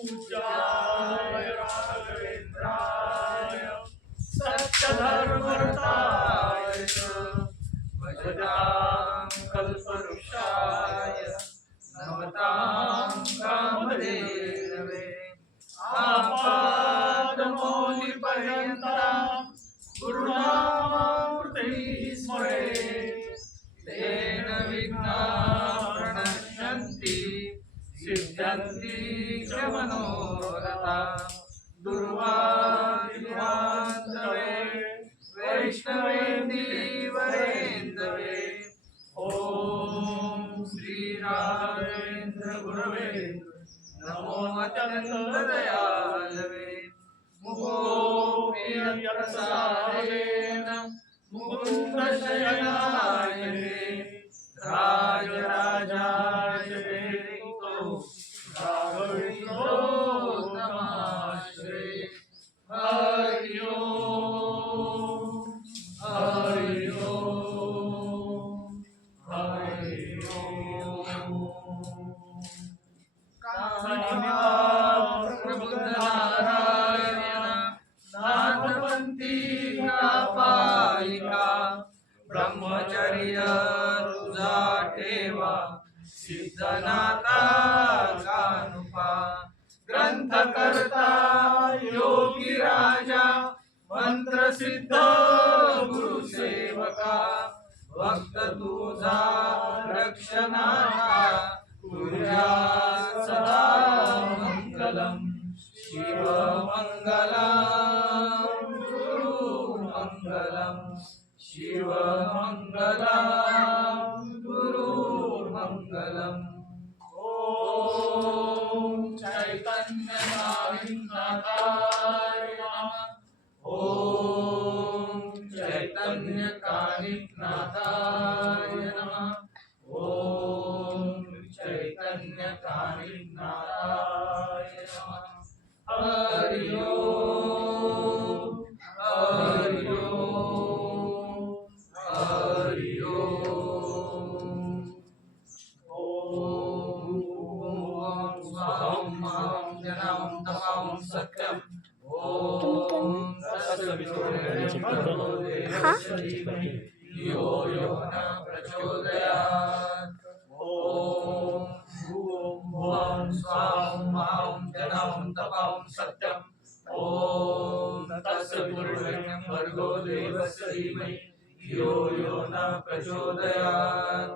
पूज्याय राघवेन्द्राय सत्यधर्मरताय भजतां कल्पवृक्षाय नमतां कामधेनवे आपादमौलिपर्यन्तां गुरुणामृतिं स्मरेत् तेन विघ्नाः प्रणश्यन्ति सिद्ध्यन्ति च मनोरथाः दुर्वादिवान्तवे वैष्णवेन्दीवरेन्दवे ॐ श्री राघवेन्द्र गुरवे नमो अत्यन्तदयालवे मुकोऽप्यप्रसादेन मुकुन्दशयनायते राजराजाय राघवेन्द्रो नमाश्रे हरि ओम हरि ओम हरि ओम प्रबुद्धनारायण नाथपंथी कापालिका ब्रह्मचर्य तुझा ठेवा सिद्धनाथा कानुपा ग्रंथकर्ता योगी राजा मंत्र सिद्ध गुरु सेवका भक्त तुझा रक्षणाचा तुझ्या सदा मंगलम शिव मंगलम गुरु मंगलम शिव मंगलम गुरु मंगलम ओम चैतन्य नाथाय नमः ओम चैतन्य कानिनाथाय नमः ओम चैतन्य कानिनाथाय नमः हरि ओम हरि ओम हरि ओम सत्यम ओम यो यो न प्रचोदयात् ओम भुवं स्वं मां जनं तपां सत्यम ओम तत्सवितुर्वरेण्यं भर्गो देवस्य धीमहि यो यो न प्रचोदयात्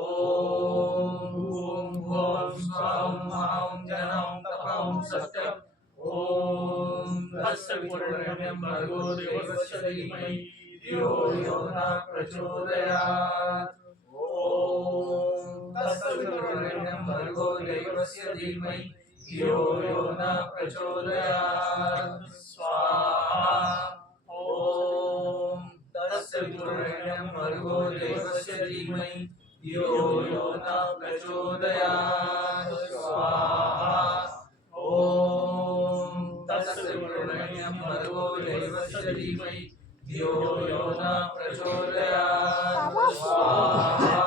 ओम भुवं स्वं मां जनं तपां सत्यम ओम तत्सवितुर्वरेण्यं भर्गो देवस्य धीमहि यो यो न प्रचोदयात् ओम तत्सवितुर्वरेण्यं भर्गो देवस्य धीमहि यो यो न प्रचोदयात् स्वाहा ओम तत्सवितुर्वरेण्यं भर्गो देवस्य धीमहि यो यो न प्रचोदयात् स्वाहा ओम तत्सवितुर्वरेण्यं भर्गो देवस्य धीमहि यो यो न प्रचोदयात् स्वाहा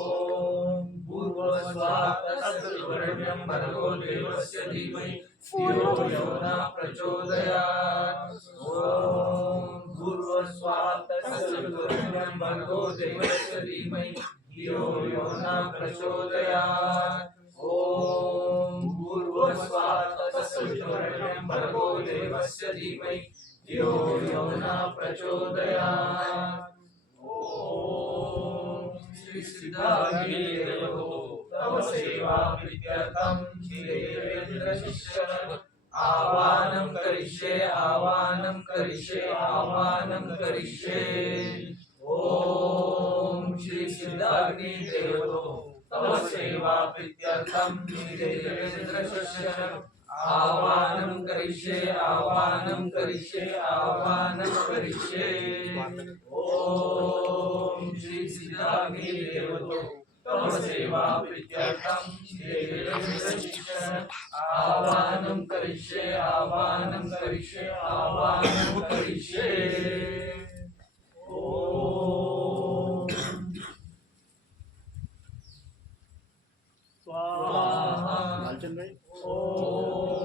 ओम भूर्भुवस्सुवः तत्सवितुर्वरेण्यं भर्गो देवस्य धीमहि यो यो न प्रचोदयात् ओम भूर्भुवस्सुवः तत्सवितुर्वरेण्यं भर्गो देवस्य धीमहि यो यो न प्रचोदयात् ओम भूर्भुवस्सुवः तत्सवितुर्वरेण्यं भर्गो देवस्य धीमहि धियो यो न प्रचोदयात्। ओम श्री सिद्धाग्निदेवो तव सेवा प्रीत्यर्थं देवेन्द्र शिष्य आवाहनं करिष्ये आवाहनं करिष्ये आवाहनं करिष्ये। ओम श्री सिद्धाग्निदेवो तव सेवा प्रीत्यर्थं देवेन्द्र शिष्य आवाहनं करिष्ये आवाहनं करिष्ये आवाहनं करिष्ये। ओम श्री सिद्धाग्निदेवो तव सेवा प्रीत्यर्थं देवेन्द्र शिष्य आवाहनं करिष्ये आवाहनं करिष्ये आवाहनं करिष्ये।